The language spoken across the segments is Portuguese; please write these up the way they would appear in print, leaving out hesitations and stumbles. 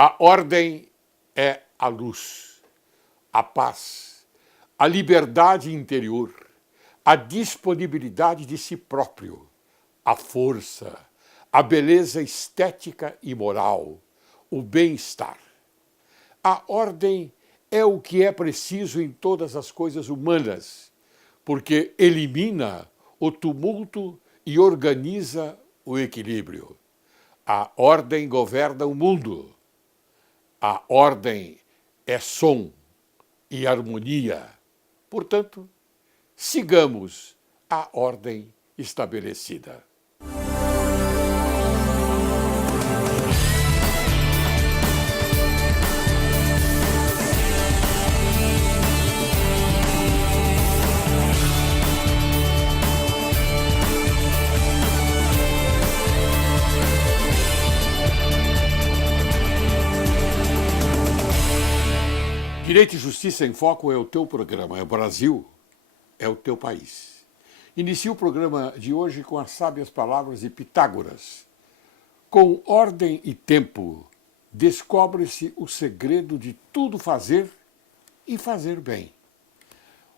A ordem é a luz, a paz, a liberdade interior, a disponibilidade de si próprio, a força, a beleza estética e moral, o bem-estar. A ordem é o que é preciso em todas as coisas humanas, porque elimina o tumulto e organiza o equilíbrio. A ordem governa o mundo. A ordem é som e harmonia. Portanto, sigamos a ordem estabelecida. Direito e Justiça em Foco é o teu programa, é o Brasil, é o teu país. Inicio o programa de hoje com as sábias palavras de Pitágoras. Com ordem e tempo, descobre-se o segredo de tudo fazer e fazer bem.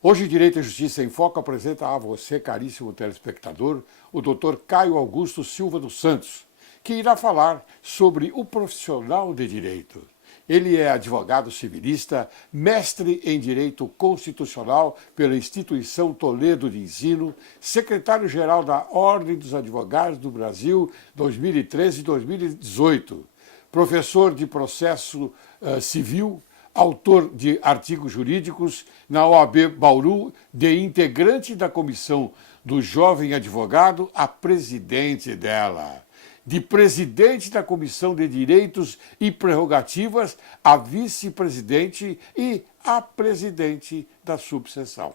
Hoje, Direito e Justiça em Foco apresenta a você, caríssimo telespectador, o Dr. Caio Augusto Silva dos Santos, que irá falar sobre o profissional de direito. Ele é advogado civilista, mestre em Direito Constitucional pela Instituição Toledo de Ensino, secretário-geral da Ordem dos Advogados do Brasil 2013 e 2018, professor de processo civil, autor de artigos jurídicos na OAB Bauru, de integrante da comissão do jovem advogado a presidente dela, de presidente da Comissão de Direitos e Prerrogativas a vice-presidente e a presidente da subseção.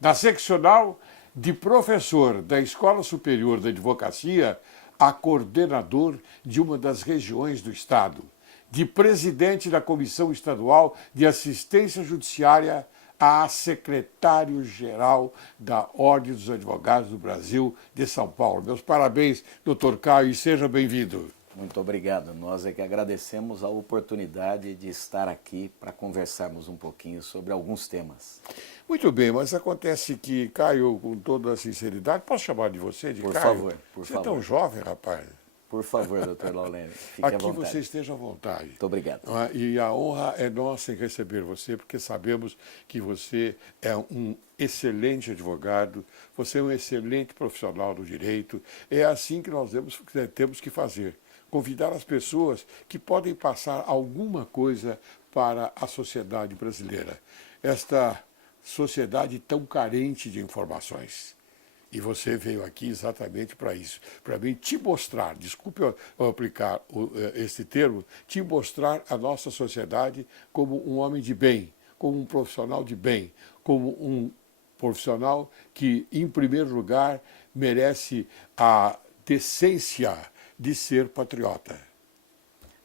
Da seccional, de professor da Escola Superior da Advocacia a coordenador de uma das regiões do Estado, de presidente da Comissão Estadual de Assistência Judiciária a secretário-geral da Ordem dos Advogados do Brasil de São Paulo. Meus parabéns, doutor Caio, e seja bem-vindo. Muito obrigado. Nós é que agradecemos a oportunidade de estar aqui para conversarmos um pouquinho sobre alguns temas. Muito bem, mas acontece que, Caio, com toda a sinceridade, posso chamar de você, de por Caio? Favor, por você favor. É tão jovem, rapaz. Por favor, doutor Laurênio, fique Aqui à vontade. você esteja à vontade. Muito obrigado. E a honra é nossa em receber você, porque sabemos que você é um excelente advogado, você é um excelente profissional do direito. É assim que nós temos que fazer. Convidar as pessoas que podem passar alguma coisa para a sociedade brasileira. Esta sociedade tão carente de informações. E você veio aqui exatamente para isso, para mim te mostrar, desculpe eu aplicar esse termo, te mostrar a nossa sociedade como um homem de bem, como um profissional de bem, como um profissional que, em primeiro lugar, merece a decência de ser patriota.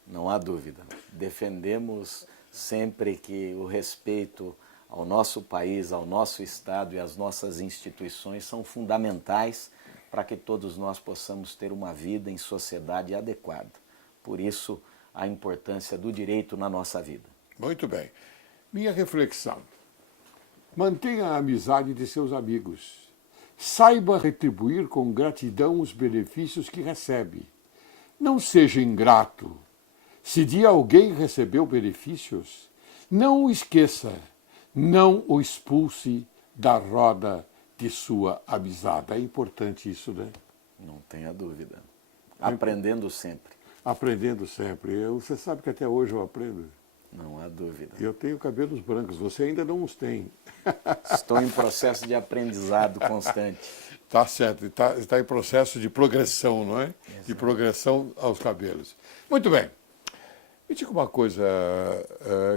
Não há dúvida. Defendemos sempre que o respeito ao nosso país, ao nosso Estado e às nossas instituições são fundamentais para que todos nós possamos ter uma vida em sociedade adequada. Por isso, a importância do direito na nossa vida. Muito bem. Minha reflexão. Mantenha a amizade de seus amigos. Saiba retribuir com gratidão os benefícios que recebe. Não seja ingrato. Se de alguém recebeu benefícios, não o esqueça. Não o expulse da roda de sua amizade. É importante isso, né? Não tenha dúvida. Aprendendo sempre. Aprendendo sempre. Você sabe que até hoje eu aprendo. Não há dúvida. Eu tenho cabelos brancos, você ainda não os tem. Estou em processo de aprendizado constante. Tá certo, está em processo de progressão, não é? Exato. De progressão aos cabelos. Muito bem. Me diga uma coisa,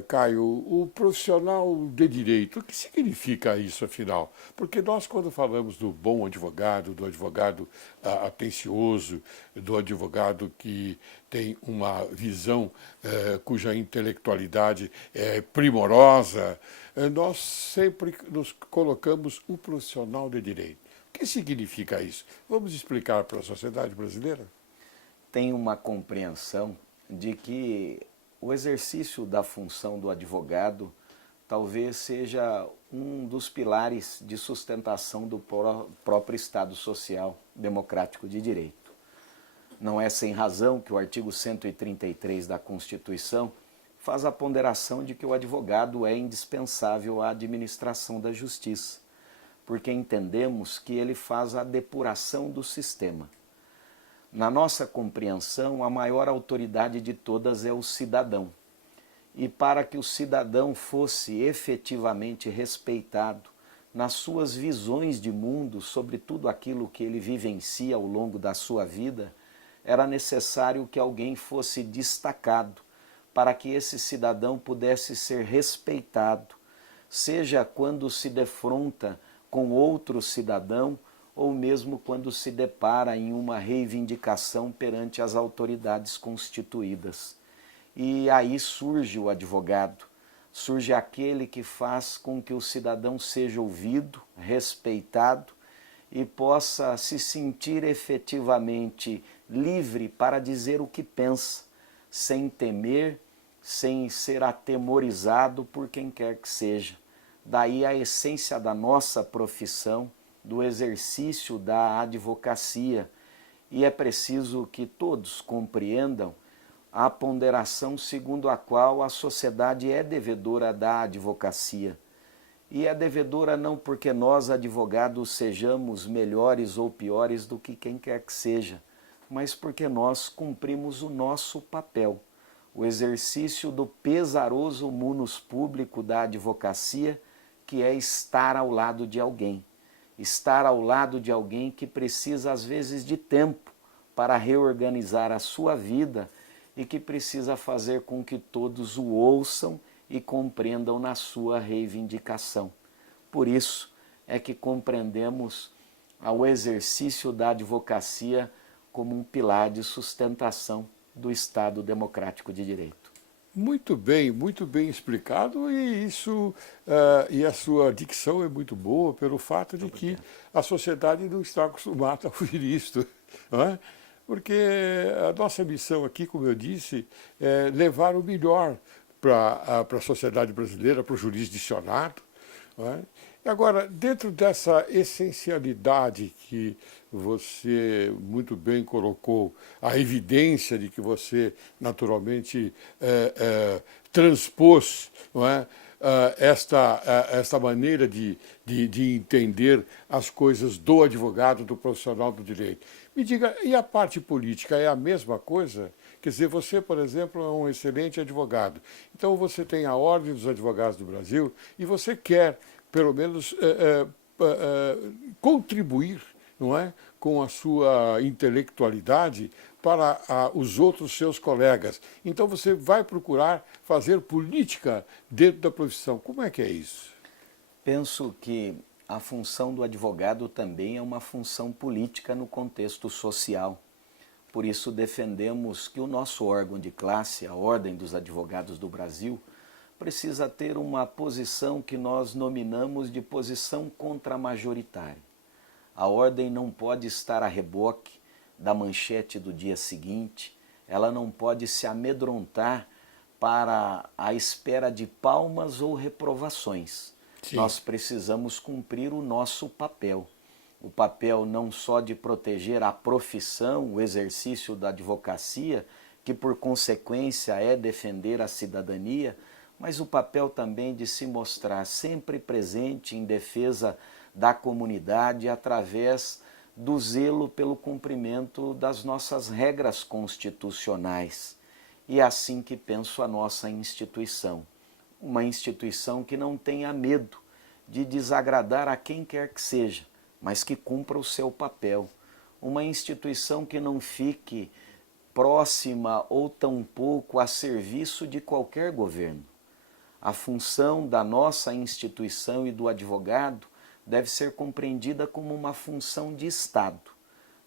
Caio, o profissional de direito, o que significa isso, afinal? Porque nós, quando falamos do bom advogado, do advogado atencioso, do advogado que tem uma visão cuja intelectualidade é primorosa, nós sempre nos colocamos o profissional de direito. O que significa isso? Vamos explicar para a sociedade brasileira? Tem uma compreensão de que o exercício da função do advogado talvez seja um dos pilares de sustentação do próprio Estado Social Democrático de Direito. Não é sem razão que o artigo 133 da Constituição faz a ponderação de que o advogado é indispensável à administração da justiça, porque entendemos que ele faz a depuração do sistema. Na nossa compreensão, a maior autoridade de todas é o cidadão. E para que o cidadão fosse efetivamente respeitado nas suas visões de mundo, sobre tudo aquilo que ele vivencia ao longo da sua vida, era necessário que alguém fosse destacado para que esse cidadão pudesse ser respeitado, seja quando se defronta com outro cidadão ou mesmo quando se depara em uma reivindicação perante as autoridades constituídas. E aí surge o advogado, surge aquele que faz com que o cidadão seja ouvido, respeitado e possa se sentir efetivamente livre para dizer o que pensa, sem temer, sem ser atemorizado por quem quer que seja. Daí a essência da nossa profissão, do exercício da advocacia, e é preciso que todos compreendam a ponderação segundo a qual a sociedade é devedora da advocacia. E é devedora não porque nós, advogados, sejamos melhores ou piores do que quem quer que seja, mas porque nós cumprimos o nosso papel, o exercício do pesaroso munus público da advocacia, que é estar ao lado de alguém. Estar ao lado de alguém que precisa, às vezes, de tempo para reorganizar a sua vida e que precisa fazer com que todos o ouçam e compreendam na sua reivindicação. Por isso é que compreendemos o exercício da advocacia como um pilar de sustentação do Estado Democrático de Direito. Muito bem explicado, e isso e a sua dicção é muito boa pelo fato de que a sociedade não está acostumada a ouvir isto, não é? Porque a nossa missão aqui, como eu disse, é levar o melhor para a sociedade brasileira, para o jurisdicionado, não é? E agora, dentro dessa essencialidade que você muito bem colocou, a evidência de que você naturalmente transpôs, não é? Esta maneira de entender as coisas do advogado, do profissional do direito. Me diga, e a parte política é a mesma coisa? Quer dizer, você, por exemplo, é um excelente advogado. Então você tem a Ordem dos Advogados do Brasil e você quer, pelo menos, contribuir, não é, com a sua intelectualidade para os outros seus colegas. Então você vai procurar fazer política dentro da profissão. Como é que é isso? Penso que a função do advogado também é uma função política no contexto social. Por isso defendemos que o nosso órgão de classe, a Ordem dos Advogados do Brasil, precisa ter uma posição que nós nominamos de posição contramajoritária. A ordem não pode estar a reboque da manchete do dia seguinte, ela não pode se amedrontar para a espera de palmas ou reprovações. Sim. Nós precisamos cumprir o nosso papel. O papel não só de proteger a profissão, o exercício da advocacia, que por consequência é defender a cidadania, mas o papel também de se mostrar sempre presente em defesa da comunidade através do zelo pelo cumprimento das nossas regras constitucionais. E é assim que penso a nossa instituição. Uma instituição que não tenha medo de desagradar a quem quer que seja, mas que cumpra o seu papel. Uma instituição que não fique próxima ou tampouco a serviço de qualquer governo. A função da nossa instituição e do advogado deve ser compreendida como uma função de Estado.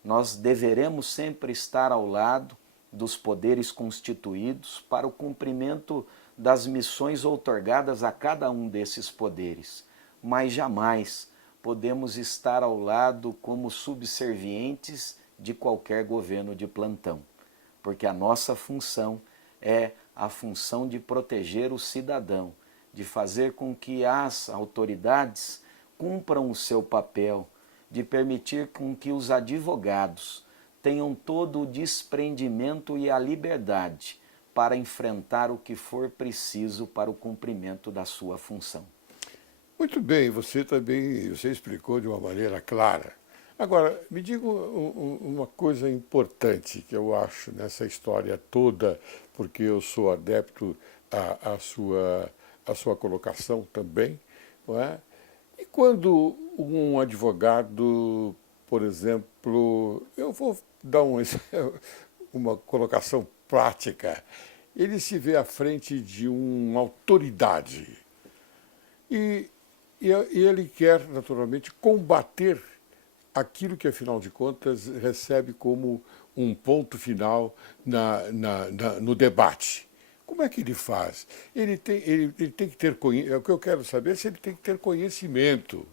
Nós deveremos sempre estar ao lado dos poderes constituídos para o cumprimento das missões outorgadas a cada um desses poderes, mas jamais podemos estar ao lado como subservientes de qualquer governo de plantão, porque a nossa função é a função de proteger o cidadão, de fazer com que as autoridades cumpram o seu papel, de permitir com que os advogados tenham todo o desprendimento e a liberdade para enfrentar o que for preciso para o cumprimento da sua função. Muito bem, você explicou de uma maneira clara. Agora, me diga uma coisa importante que eu acho nessa história toda, porque eu sou adepto à sua colocação também, não é? E quando um advogado, por exemplo, eu vou dar uma colocação prática, ele se vê à frente de uma autoridade e ele quer, naturalmente, combater aquilo que, afinal de contas, recebe como um ponto final no debate. Como é que ele faz? Ele tem que ter conhecimento. O que eu quero saber é se ele tem que ter conhecimento.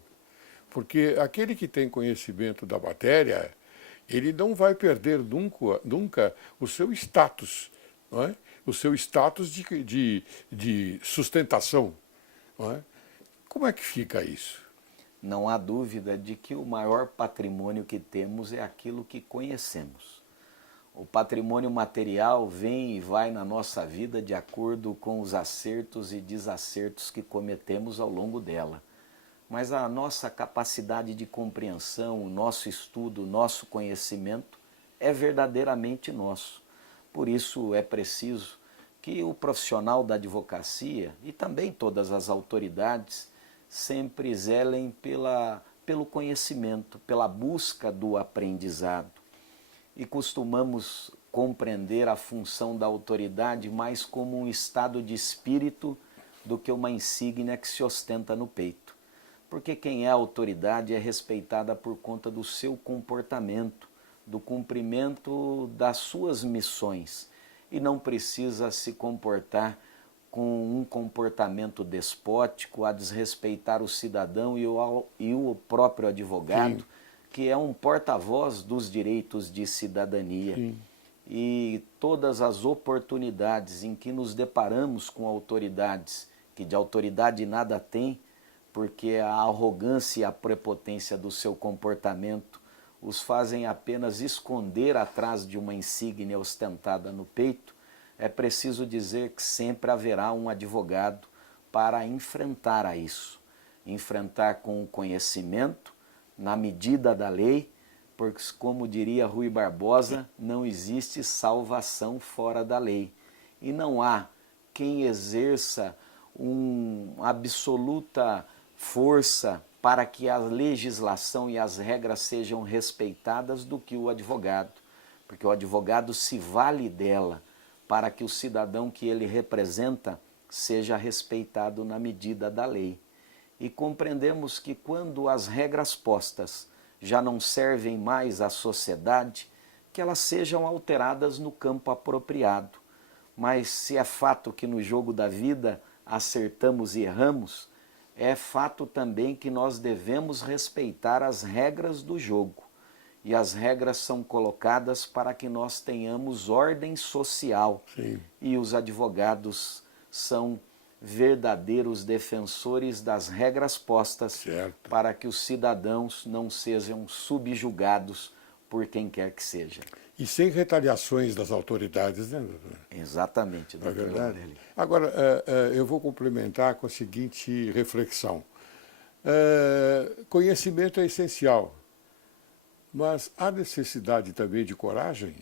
Porque aquele que tem conhecimento da matéria, ele não vai perder nunca o seu status, não é? O seu status de sustentação. Não é? Como é que fica isso? Não há dúvida de que o maior patrimônio que temos é aquilo que conhecemos. O patrimônio material vem e vai na nossa vida de acordo com os acertos e desacertos que cometemos ao longo dela. Mas a nossa capacidade de compreensão, o nosso estudo, o nosso conhecimento é verdadeiramente nosso. Por isso é preciso que o profissional da advocacia e também todas as autoridades sempre zelem pelo conhecimento, pela busca do aprendizado. E costumamos compreender a função da autoridade mais como um estado de espírito do que uma insígnia que se ostenta no peito. Porque quem é autoridade é respeitada por conta do seu comportamento, do cumprimento das suas missões, e não precisa se comportar com um comportamento despótico a desrespeitar o cidadão e o próprio advogado, sim, que é um porta-voz dos direitos de cidadania. Sim. E todas as oportunidades em que nos deparamos com autoridades que de autoridade nada têm, porque a arrogância e a prepotência do seu comportamento os fazem apenas esconder atrás de uma insígnia ostentada no peito, é preciso dizer que sempre haverá um advogado para enfrentar a isso. Enfrentar com o conhecimento, na medida da lei, porque, como diria Rui Barbosa, não existe salvação fora da lei. E não há quem exerça uma absoluta força para que a legislação e as regras sejam respeitadas do que o advogado. Porque o advogado se vale dela para que o cidadão que ele representa seja respeitado na medida da lei. E compreendemos que quando as regras postas já não servem mais à sociedade, que elas sejam alteradas no campo apropriado. Mas se é fato que no jogo da vida acertamos e erramos, é fato também que nós devemos respeitar as regras do jogo. E as regras são colocadas para que nós tenhamos ordem social. Sim. E os advogados são verdadeiros defensores das regras postas, certo, para que os cidadãos não sejam subjugados por quem quer que seja. E sem retaliações das autoridades, né, doutor? Exatamente, doutor. É verdade. Aurélio. Agora, eu vou complementar com a seguinte reflexão. Conhecimento é essencial, mas há necessidade também de coragem?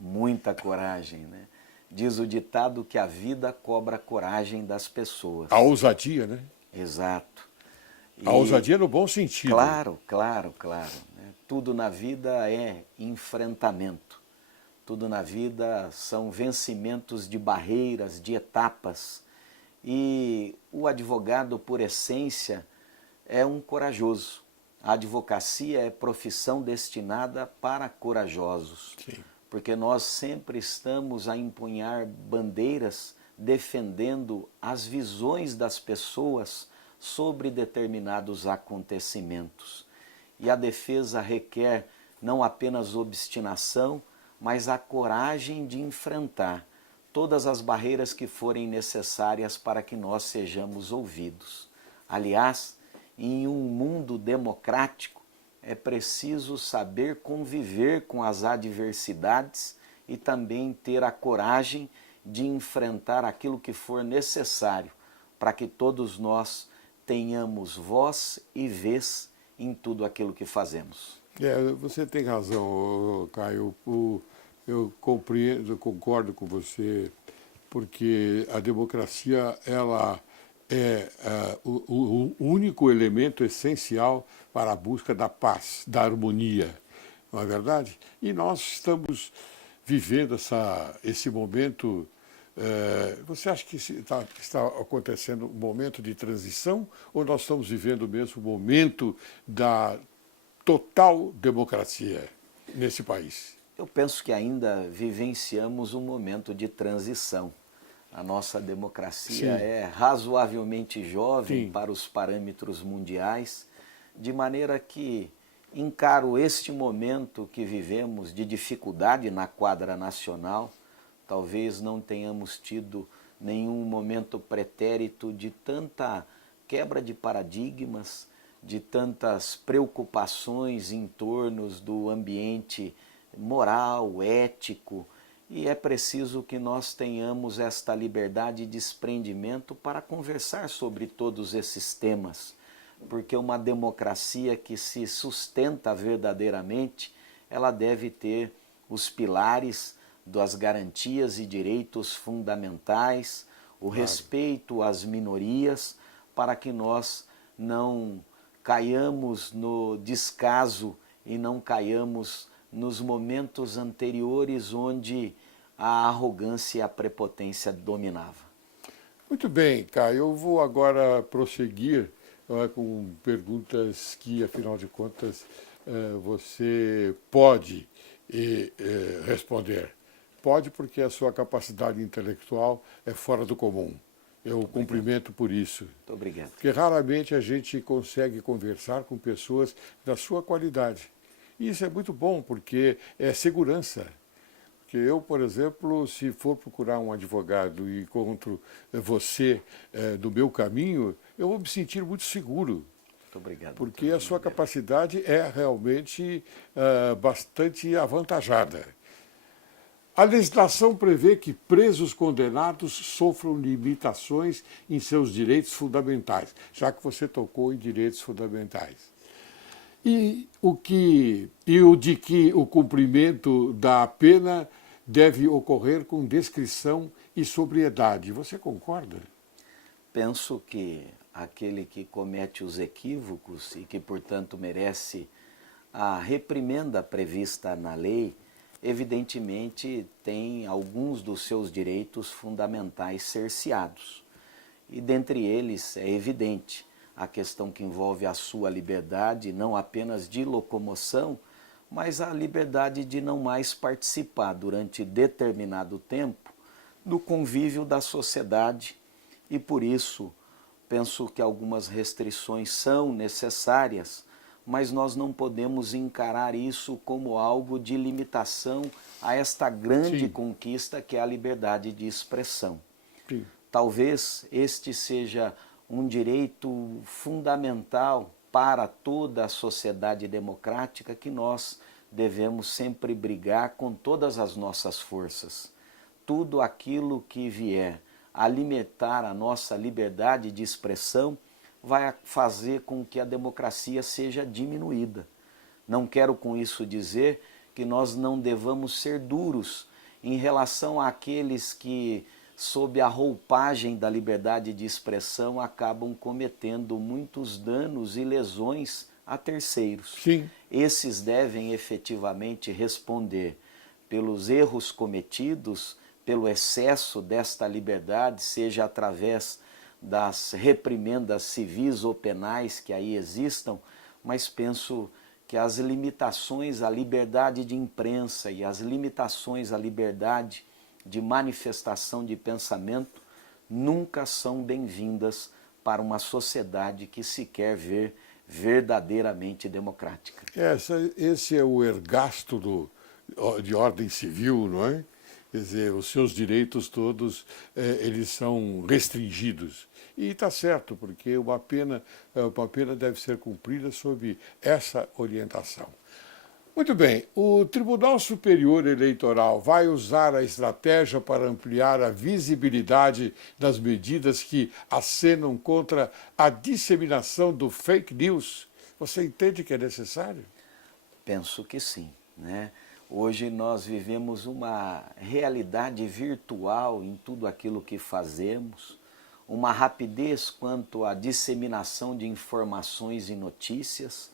Muita coragem, né? Diz o ditado que a vida cobra a coragem das pessoas. A ousadia, né? Exato. A ousadia no bom sentido. Claro, claro, claro. Né? Tudo na vida é enfrentamento. Tudo na vida são vencimentos de barreiras, de etapas. E o advogado, por essência, é um corajoso. A advocacia é profissão destinada para corajosos. Sim. Porque nós sempre estamos a empunhar bandeiras defendendo as visões das pessoas sobre determinados acontecimentos. E a defesa requer não apenas obstinação, mas a coragem de enfrentar, todas as barreiras que forem necessárias para que nós sejamos ouvidos. Aliás, em um mundo democrático, é preciso saber conviver com as adversidades e também ter a coragem de enfrentar aquilo que for necessário para que todos nós tenhamos voz e vez em tudo aquilo que fazemos. Você tem razão, Caio. Eu compreendo, concordo com você, porque a democracia ela é o único elemento essencial para a busca da paz, da harmonia, não é verdade? E nós estamos vivendo esse momento. Você acha que está acontecendo um momento de transição ou nós estamos vivendo mesmo o momento da total democracia nesse país? Eu penso que ainda vivenciamos um momento de transição. A nossa democracia Sim. é razoavelmente jovem Sim. para os parâmetros mundiais, de maneira que encaro este momento que vivemos de dificuldade na quadra nacional. Talvez não tenhamos tido nenhum momento pretérito de tanta quebra de paradigmas, de tantas preocupações em torno do ambiente moral, ético, e é preciso que nós tenhamos esta liberdade de desprendimento para conversar sobre todos esses temas, porque uma democracia que se sustenta verdadeiramente, ela deve ter os pilares das garantias e direitos fundamentais, o respeito às minorias, para que nós não caiamos no descaso e não caiamos nos momentos anteriores onde a arrogância e a prepotência dominavam. Muito bem, Caio. Eu vou agora prosseguir com perguntas que, afinal de contas, você pode responder. Pode porque a sua capacidade intelectual é fora do comum. Eu o cumprimento por isso. Muito obrigado. Porque raramente a gente consegue conversar com pessoas da sua qualidade. E isso é muito bom, porque é segurança. Porque eu, por exemplo, se for procurar um advogado e encontro você no meu caminho, eu vou me sentir muito seguro. Muito obrigado. Porque a sua capacidade é realmente bastante avantajada. A legislação prevê que presos condenados sofram limitações em seus direitos fundamentais, já que você tocou em direitos fundamentais. E o de que o cumprimento da pena deve ocorrer com descrição e sobriedade. Você concorda? Penso que aquele que comete os equívocos e que, portanto, merece a reprimenda prevista na lei, evidentemente tem alguns dos seus direitos fundamentais cerceados. E dentre eles é evidente a questão que envolve a sua liberdade, não apenas de locomoção, mas a liberdade de não mais participar durante determinado tempo do convívio da sociedade. E por isso penso que algumas restrições são necessárias, mas nós não podemos encarar isso como algo de limitação a esta grande conquista que é a liberdade de expressão. Sim. Talvez este seja um direito fundamental para toda a sociedade democrática que nós devemos sempre brigar com todas as nossas forças. Tudo aquilo que vier a limitar a nossa liberdade de expressão vai fazer com que a democracia seja diminuída. Não quero com isso dizer que nós não devamos ser duros em relação àqueles que, sob a roupagem da liberdade de expressão, acabam cometendo muitos danos e lesões a terceiros. Sim. Esses devem efetivamente responder pelos erros cometidos, pelo excesso desta liberdade, seja através das reprimendas civis ou penais que aí existam, mas penso que as limitações à liberdade de imprensa e as limitações à liberdade de manifestação de pensamento nunca são bem-vindas para uma sociedade que se quer ver verdadeiramente democrática. Esse é o ergasto de ordem civil, não é? quer dizer, os seus direitos todos, eles são restringidos. E está certo, porque uma pena deve ser cumprida sob essa orientação. Muito bem, o Tribunal Superior Eleitoral vai usar a estratégia para ampliar a visibilidade das medidas que acenam contra a disseminação do fake news. Você entende que é necessário? Penso que sim, né? Hoje nós vivemos uma realidade virtual em tudo aquilo que fazemos, uma rapidez quanto à disseminação de informações e notícias,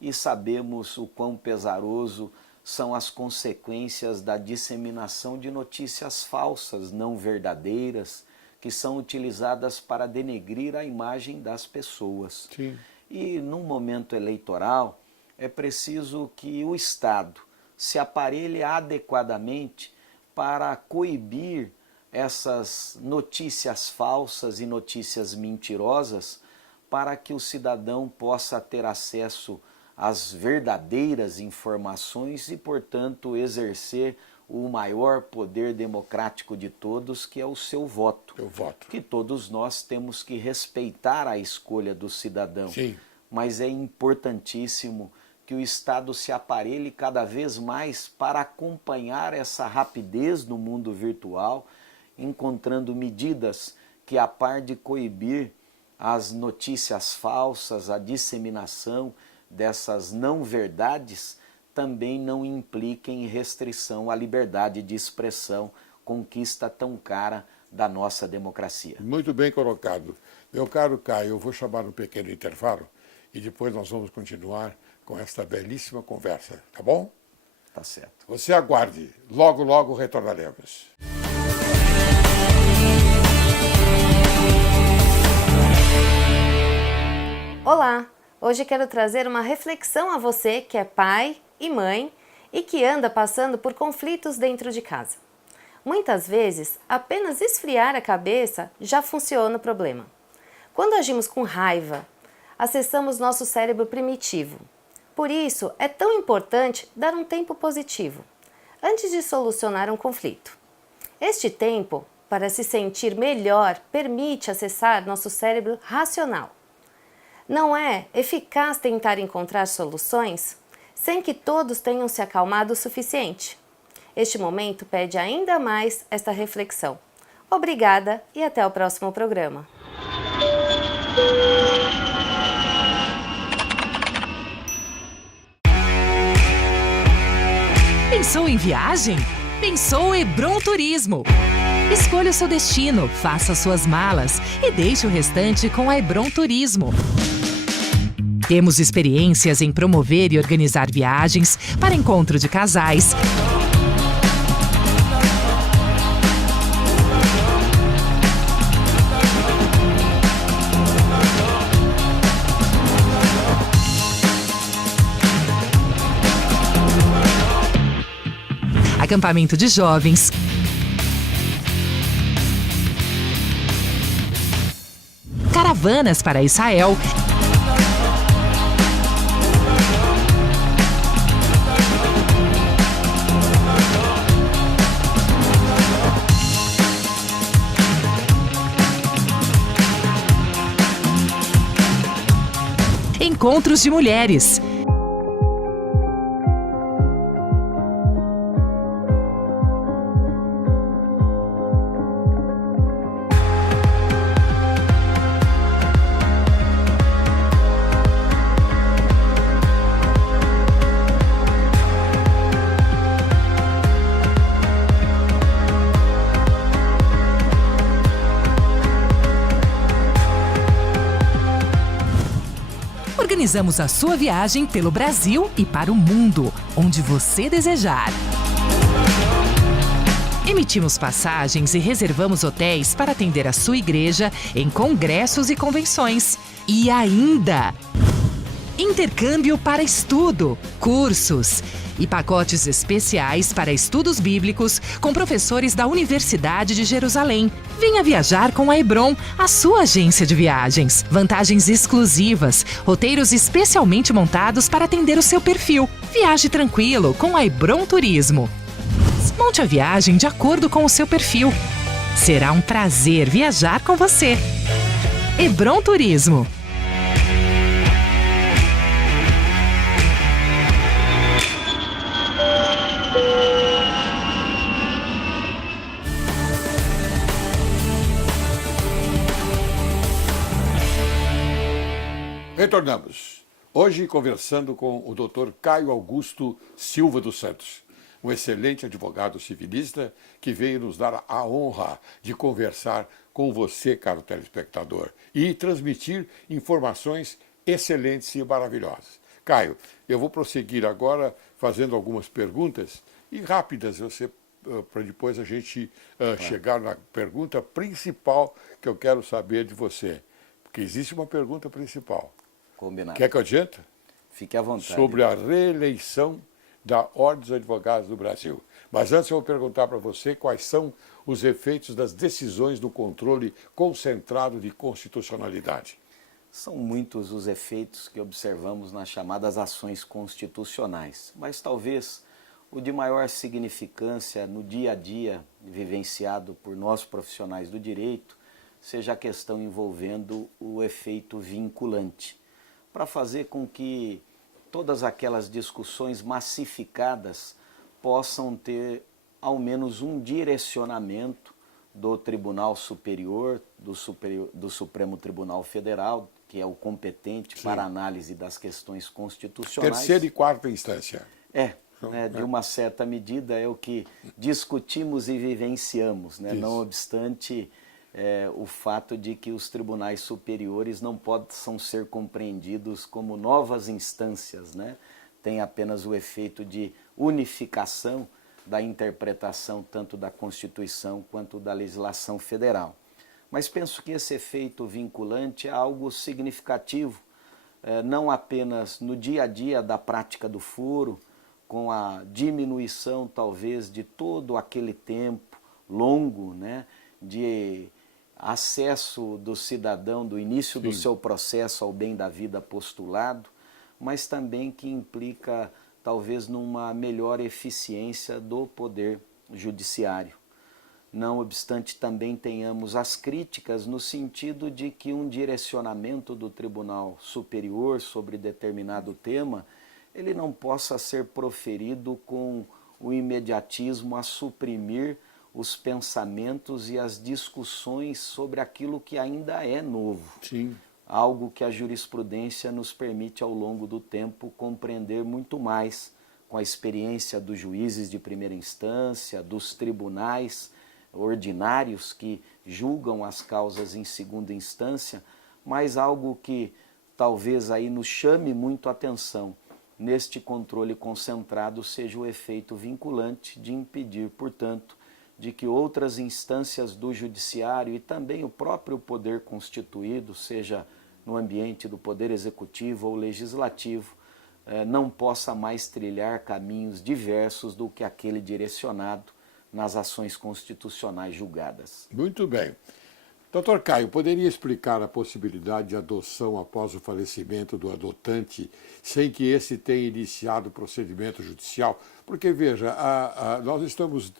e sabemos o quão pesaroso são as consequências da disseminação de notícias falsas, não verdadeiras, que são utilizadas para denegrir a imagem das pessoas. Sim. E num momento eleitoral é preciso que o Estado se aparelhe adequadamente para coibir essas notícias falsas e notícias mentirosas, para que o cidadão possa ter acesso às verdadeiras informações e, portanto, exercer o maior poder democrático de todos, que é o seu voto. Eu voto. Que todos nós temos que respeitar a escolha do cidadão. Sim. Mas é importantíssimo que o Estado se aparelhe cada vez mais para acompanhar essa rapidez no mundo virtual, encontrando medidas que, a par de coibir as notícias falsas, a disseminação dessas não-verdades, também não impliquem restrição à liberdade de expressão, conquista tão cara da nossa democracia. Muito bem colocado. Meu caro Caio, eu vou chamar um pequeno intervalo e depois nós vamos continuar com esta belíssima conversa, tá bom? Tá certo. Você aguarde, logo, logo retornaremos. Olá! Hoje quero trazer uma reflexão a você que é pai e mãe e que anda passando por conflitos dentro de casa. Muitas vezes, apenas esfriar a cabeça já funciona o problema. Quando agimos com raiva, acessamos nosso cérebro primitivo. Por isso, é tão importante dar um tempo positivo, antes de solucionar um conflito. Este tempo, para se sentir melhor, permite acessar nosso cérebro racional. Não é eficaz tentar encontrar soluções sem que todos tenham se acalmado o suficiente. Este momento pede ainda mais esta reflexão. Obrigada e até o próximo programa. Pensou em viagem? Pensou Hebron Turismo. Escolha o seu destino, faça suas malas e deixe o restante com a Hebron Turismo. Temos experiências em promover e organizar viagens para encontro de casais, acampamento de jovens, caravanas para Israel, encontros de mulheres, organizamos a sua viagem pelo Brasil e para o mundo, onde você desejar. Emitimos passagens e reservamos hotéis para atender a sua igreja em congressos e convenções. E ainda, intercâmbio para estudo, cursos e pacotes especiais para estudos bíblicos com professores da Universidade de Jerusalém. Venha viajar com a Hebron, a sua agência de viagens. Vantagens exclusivas, roteiros especialmente montados para atender o seu perfil. Viaje tranquilo com a Hebron Turismo. Monte a viagem de acordo com o seu perfil. Será um prazer viajar com você. Hebron Turismo. Retornamos. Hoje conversando com o Dr. Caio Augusto Silva dos Santos, um excelente advogado civilista que veio nos dar a honra de conversar com você, caro telespectador, e transmitir informações excelentes e maravilhosas. Caio, eu vou prosseguir agora fazendo algumas perguntas e rápidas, para depois a gente chegar na pergunta principal que eu quero saber de você. Porque existe uma pergunta principal. Combinado. Quer que eu adiante? Fique à vontade. Sobre a reeleição da Ordem dos Advogados do Brasil. Mas antes eu vou perguntar para você quais são os efeitos das decisões do controle concentrado de constitucionalidade. São muitos os efeitos que observamos nas chamadas ações constitucionais, mas talvez o de maior significância no dia a dia vivenciado por nós profissionais do direito seja a questão envolvendo o efeito vinculante, para fazer com que todas aquelas discussões massificadas possam ter ao menos um direcionamento do Tribunal Superior, do Supremo Tribunal Federal, que é o competente para análise das questões constitucionais. Terceira e quarta instância. De uma certa medida é o que discutimos e vivenciamos, né? Isso. Não obstante o fato de que os tribunais superiores não possam ser compreendidos como novas instâncias, né? Tem apenas o efeito de unificação da interpretação tanto da Constituição quanto da legislação federal. Mas penso que esse efeito vinculante é algo significativo, não apenas no dia a dia da prática do foro, com a diminuição talvez de todo aquele tempo longo, né, de acesso do cidadão do início do seu processo ao bem da vida postulado, mas também que implica talvez numa melhor eficiência do poder judiciário. Não obstante, também tenhamos as críticas no sentido de que um direcionamento do Tribunal Superior sobre determinado tema, ele não possa ser proferido com o imediatismo a suprimir os pensamentos e as discussões sobre aquilo que ainda é novo. Sim. Algo que a jurisprudência nos permite ao longo do tempo compreender muito mais com a experiência dos juízes de primeira instância, dos tribunais ordinários que julgam as causas em segunda instância, mas algo que talvez aí nos chame muito a atenção neste controle concentrado seja o efeito vinculante de impedir, portanto, de que outras instâncias do judiciário e também o próprio poder constituído, seja no ambiente do poder executivo ou legislativo, não possa mais trilhar caminhos diversos do que aquele direcionado nas ações constitucionais julgadas. Muito bem. Doutor Caio, poderia explicar a possibilidade de adoção após o falecimento do adotante, sem que esse tenha iniciado o procedimento judicial? Porque, veja, nós estamos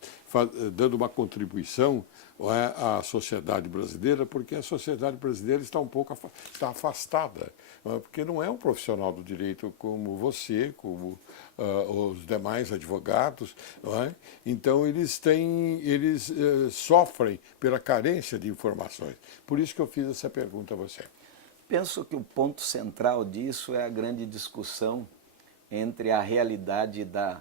dando uma contribuição à sociedade brasileira, porque a sociedade brasileira está um pouco afastada, porque não é um profissional do direito como você, como os demais advogados, então eles sofrem pela carência de informações. Por isso que eu fiz essa pergunta a você. Penso que o ponto central disso é a grande discussão entre a realidade da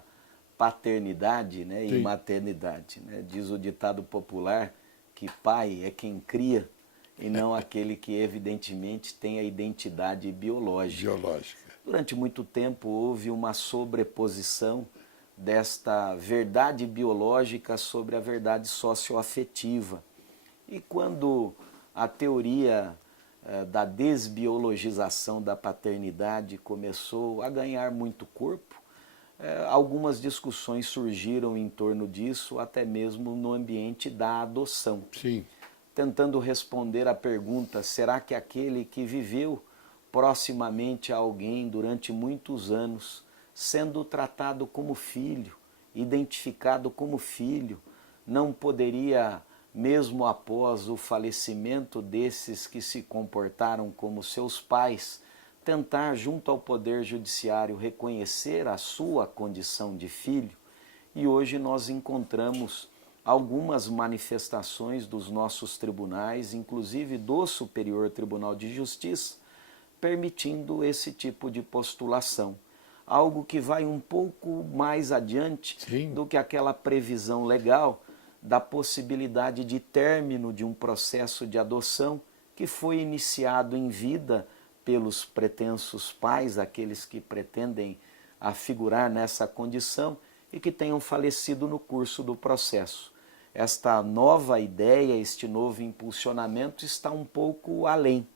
paternidade, né, e maternidade. Né? Diz o ditado popular que pai é quem cria e não aquele que evidentemente tem a identidade biológica. Durante muito tempo houve uma sobreposição desta verdade biológica sobre a verdade socioafetiva. E quando a teoria da desbiologização da paternidade começou a ganhar muito corpo, algumas discussões surgiram em torno disso, até mesmo no ambiente da adoção. Sim. Tentando responder à pergunta, será que aquele que viveu proximamente a alguém durante muitos anos, sendo tratado como filho identificado como filho, não poderia, mesmo após o falecimento desses que se comportaram como seus pais, tentar, junto ao Poder Judiciário, reconhecer a sua condição de filho? E hoje nós encontramos algumas manifestações dos nossos tribunais, inclusive do Superior Tribunal de Justiça, permitindo esse tipo de postulação. Algo que vai um pouco mais adiante Sim. do que aquela previsão legal da possibilidade de término de um processo de adoção que foi iniciado em vida pelos pretensos pais, aqueles que pretendem afigurar nessa condição e que tenham falecido no curso do processo. Esta nova ideia, este novo impulsionamento está um pouco além,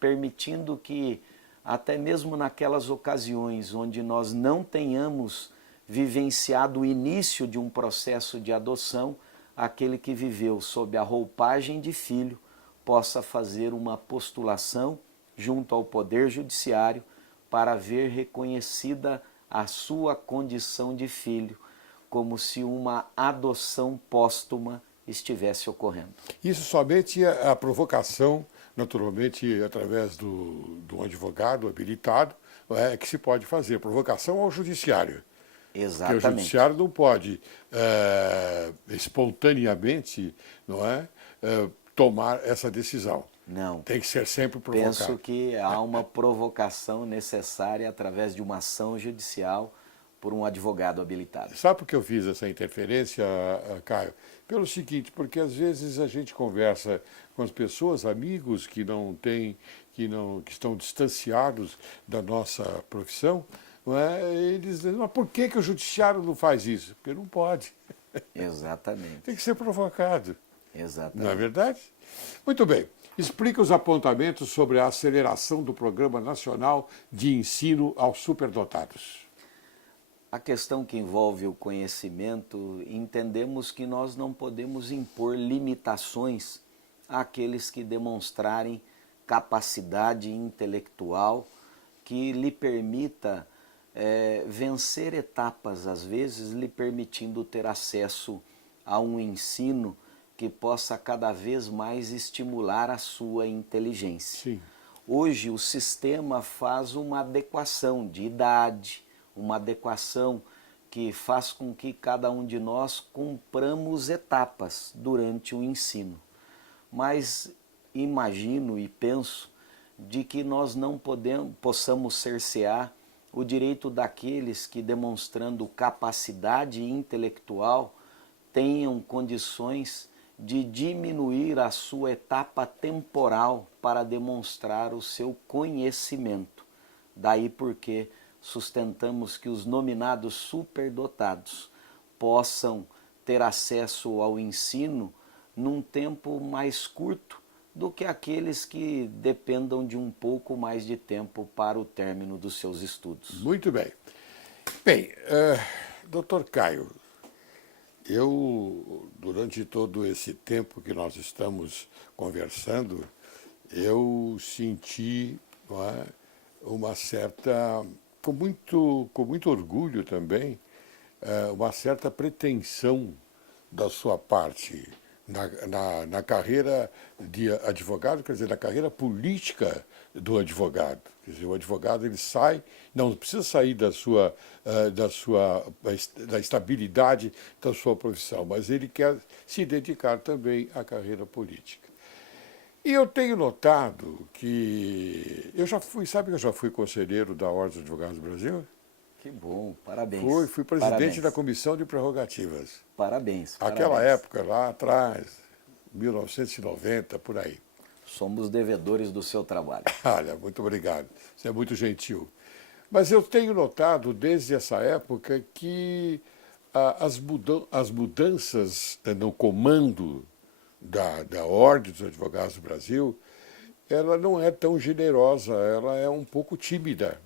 permitindo que até mesmo naquelas ocasiões onde nós não tenhamos vivenciado o início de um processo de adoção, aquele que viveu sob a roupagem de filho possa fazer uma postulação junto ao Poder Judiciário para ver reconhecida a sua condição de filho, como se uma adoção póstuma estivesse ocorrendo. Isso somente a provocação, naturalmente, através do advogado habilitado, que se pode fazer. Provocação ao judiciário. Exatamente. Porque o judiciário não pode espontaneamente, não é, tomar essa decisão. Não. Tem que ser sempre provocado. Penso que há uma provocação necessária através de uma ação judicial por um advogado habilitado. Sabe por que eu fiz essa interferência, Caio? Pelo seguinte, porque às vezes a gente conversa com as pessoas, amigos que não têm, que estão distanciados da nossa profissão, não é? Eles dizem, mas por que o judiciário não faz isso? Porque não pode. Exatamente. Tem que ser provocado. Exatamente. Não é verdade? Muito bem. Explica os apontamentos sobre a aceleração do Programa Nacional de Ensino aos Superdotados. A questão que envolve o conhecimento, entendemos que nós não podemos impor limitações àqueles que demonstrarem capacidade intelectual que lhe permita vencer etapas, às vezes lhe permitindo ter acesso a um ensino que possa cada vez mais estimular a sua inteligência. Sim. Hoje o sistema faz uma adequação de idade, uma adequação que faz com que cada um de nós cumpramos etapas durante o ensino. Mas imagino e penso de que nós não possamos cercear o direito daqueles que, demonstrando capacidade intelectual, tenham condições de diminuir a sua etapa temporal para demonstrar o seu conhecimento. Daí porque sustentamos que os nominados superdotados possam ter acesso ao ensino num tempo mais curto do que aqueles que dependam de um pouco mais de tempo para o término dos seus estudos. Muito bem. Bem, doutor Caio, eu, durante todo esse tempo que nós estamos conversando, eu senti, não é, uma certa, com muito orgulho também, uma certa pretensão da sua parte na carreira de advogado, quer dizer, na carreira política do advogado. Quer dizer, o advogado ele sai, não precisa sair da estabilidade da sua profissão, mas ele quer se dedicar também à carreira política. E eu tenho notado que sabe que eu já fui conselheiro da Ordem dos Advogados do Brasil? Que bom, parabéns. Fui presidente parabéns. da Comissão de Prerrogativas. Parabéns. Aquela parabéns. época, lá atrás, 1990, por aí. Somos devedores do seu trabalho. Olha, muito obrigado. Você é muito gentil. Mas eu tenho notado, desde essa época, que as mudanças no comando da Ordem dos Advogados do Brasil, ela não é tão generosa, ela é um pouco tímida.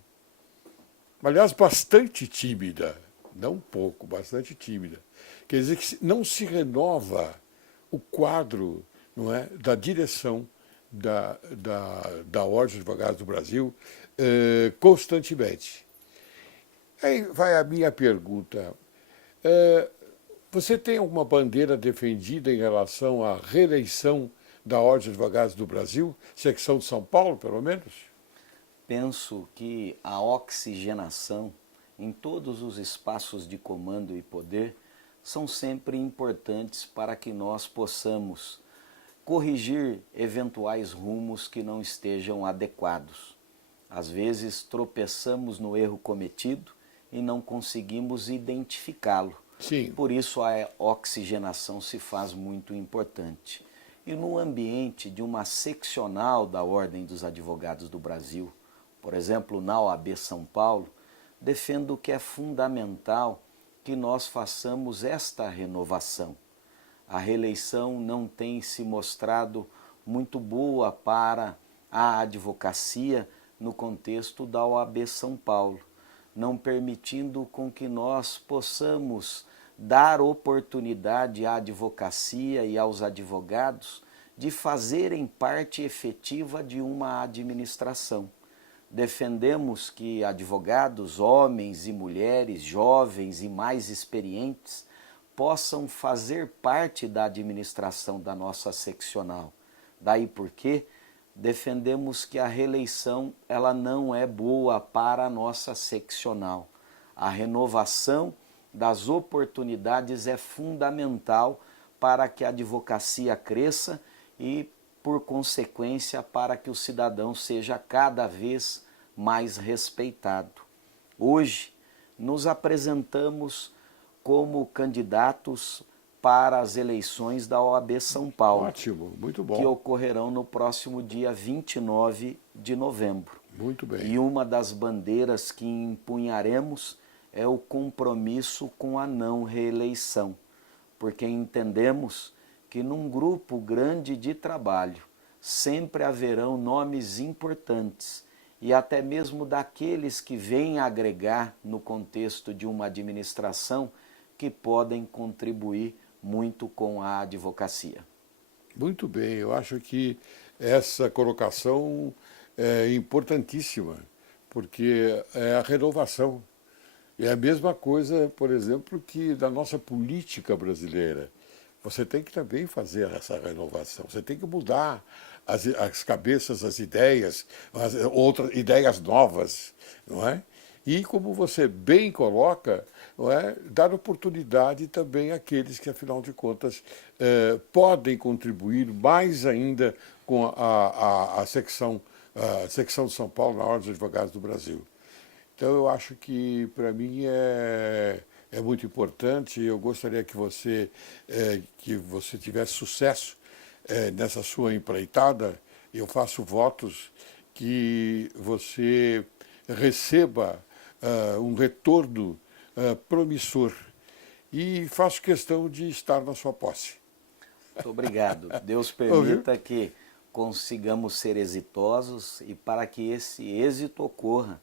Aliás, bastante tímida, não um pouco, bastante tímida. Quer dizer que não se renova o quadro, não é, da direção da Ordem dos Advogados do Brasil constantemente. Aí vai a minha pergunta. Você tem alguma bandeira defendida em relação à reeleição da Ordem dos Advogados do Brasil, secção de São Paulo, pelo menos? Penso que a oxigenação em todos os espaços de comando e poder são sempre importantes para que nós possamos corrigir eventuais rumos que não estejam adequados. Às vezes tropeçamos no erro cometido e não conseguimos identificá-lo. Sim. Por isso a oxigenação se faz muito importante. E no ambiente de uma seccional da Ordem dos Advogados do Brasil, por exemplo, na OAB São Paulo, defendo que é fundamental que nós façamos esta renovação. A reeleição não tem se mostrado muito boa para a advocacia no contexto da OAB São Paulo, não permitindo com que nós possamos dar oportunidade à advocacia e aos advogados de fazerem parte efetiva de uma administração. Defendemos que advogados, homens e mulheres, jovens e mais experientes, possam fazer parte da administração da nossa seccional. Daí porque defendemos que a reeleição ela não é boa para a nossa seccional. A renovação das oportunidades é fundamental para que a advocacia cresça e, por consequência, para que o cidadão seja cada vez mais respeitado. Hoje, nos apresentamos como candidatos para as eleições da OAB São Paulo. Ótimo, muito bom. Que ocorrerão no próximo dia 29 de novembro. Muito bem. E uma das bandeiras que empunharemos é o compromisso com a não reeleição, porque entendemos que num grupo grande de trabalho sempre haverão nomes importantes e até mesmo daqueles que vêm agregar no contexto de uma administração que podem contribuir muito com a advocacia. Muito bem, eu acho que essa colocação é importantíssima, porque é a renovação. É a mesma coisa, por exemplo, que da nossa política brasileira. Você tem que também fazer essa renovação, você tem que mudar as cabeças, as ideias, outras ideias novas, não é? E como você bem coloca, não é? Dar oportunidade também àqueles que, afinal de contas, podem contribuir mais ainda com a secção de São Paulo na Ordem dos Advogados do Brasil. Então eu acho que para mim é muito importante. Eu gostaria que você tivesse sucesso nessa sua empreitada. Eu faço votos que você receba um retorno promissor e faço questão de estar na sua posse. Muito obrigado. Deus permita que consigamos ser exitosos e para que esse êxito ocorra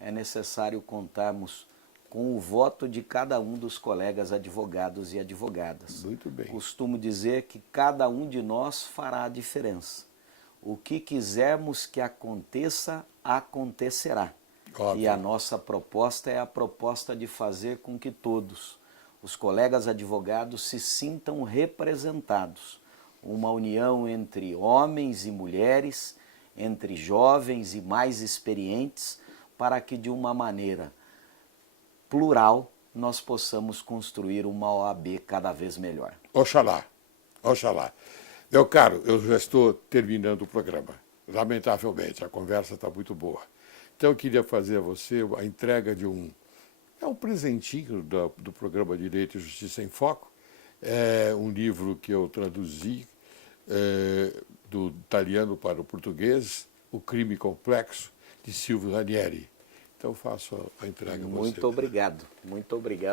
é necessário contarmos com o voto de cada um dos colegas advogados e advogadas. Muito bem. Costumo dizer que cada um de nós fará a diferença. O que quisermos que aconteça, acontecerá. Óbvio. E a nossa proposta é a proposta de fazer com que todos, os colegas advogados, se sintam representados. Uma união entre homens e mulheres, entre jovens e mais experientes, para que de uma maneira plural nós possamos construir uma OAB cada vez melhor. Oxalá, oxalá. Meu caro, eu já estou terminando o programa. Lamentavelmente, a conversa está muito boa. Então eu queria fazer a você a entrega de um presentinho do programa Direito e Justiça em Foco. É um livro que eu traduzi do italiano para o português, O Crime Complexo, de Silvio Ranieri. Então faço a entrega a você. Muito obrigado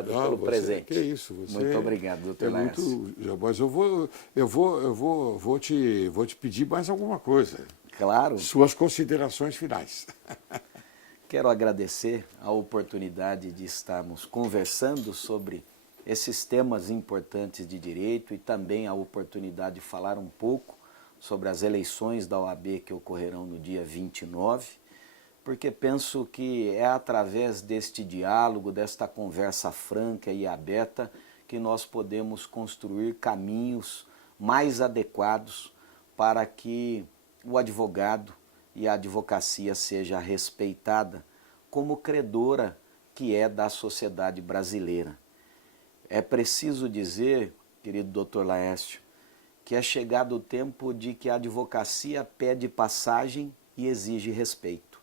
pelo presente. Que isso, você. Muito obrigado, doutor Laércio. Mas eu vou te pedir mais alguma coisa. Claro. Suas considerações finais. Quero agradecer a oportunidade de estarmos conversando sobre esses temas importantes de direito e também a oportunidade de falar um pouco sobre as eleições da OAB que ocorrerão no dia 29. porque penso que é através deste diálogo, desta conversa franca e aberta, que nós podemos construir caminhos mais adequados para que o advogado e a advocacia seja respeitada como credora que é da sociedade brasileira. É preciso dizer, querido Dr. Laércio, que é chegado o tempo de que a advocacia pede passagem e exige respeito.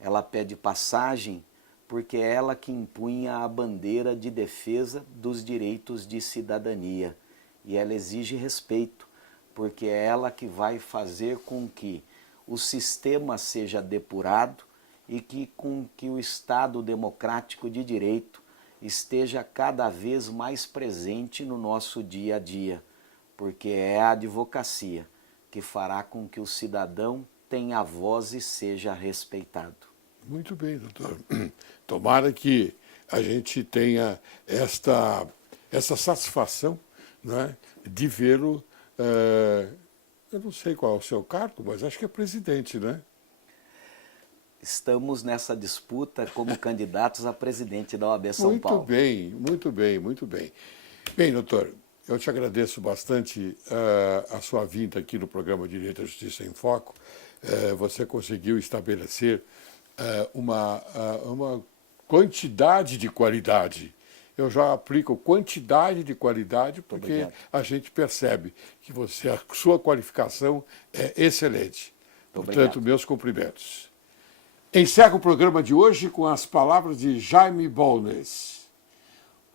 Ela pede passagem porque é ela que impunha a bandeira de defesa dos direitos de cidadania. E ela exige respeito, porque é ela que vai fazer com que o sistema seja depurado e com que o Estado democrático de direito esteja cada vez mais presente no nosso dia a dia, porque é a advocacia que fará com que o cidadão tenha voz e seja respeitado. Muito bem, doutor. Tomara que a gente tenha essa satisfação, né, de vê-lo, eu não sei qual é o seu cargo, mas acho que é presidente, né? Estamos nessa disputa como candidatos a presidente da OAB São Paulo. Muito bem, muito bem, muito bem. Bem, doutor, eu te agradeço bastante a sua vinda aqui no programa Direito à Justiça em Foco. Você conseguiu estabelecer uma quantidade de qualidade. Eu já aplico quantidade de qualidade porque a gente percebe que a sua qualificação é excelente. Portanto, meus cumprimentos. Encerro o programa de hoje com as palavras de Jaime Bolnes.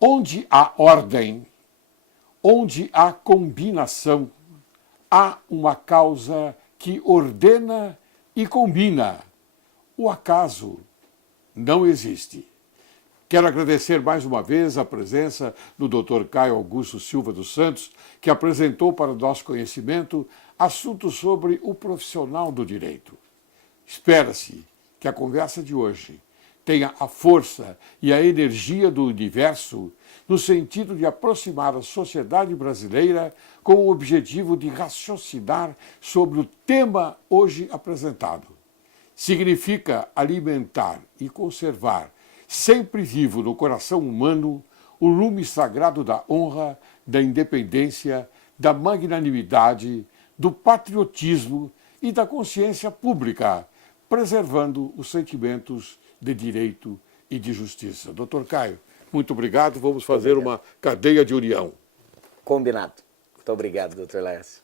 Onde há ordem, onde há combinação, há uma causa que ordena e combina. O acaso não existe. Quero agradecer mais uma vez a presença do Dr. Caio Augusto Silva dos Santos, que apresentou para o nosso conhecimento assuntos sobre o profissional do direito. Espera-se que a conversa de hoje tenha a força e a energia do universo no sentido de aproximar a sociedade brasileira com o objetivo de raciocinar sobre o tema hoje apresentado. Significa alimentar e conservar, sempre vivo no coração humano, o lume sagrado da honra, da independência, da magnanimidade, do patriotismo e da consciência pública, preservando os sentimentos de direito e de justiça. Dr. Caio, muito obrigado. Vamos fazer uma cadeia de união. Combinado. Muito obrigado, Dr. Laércio.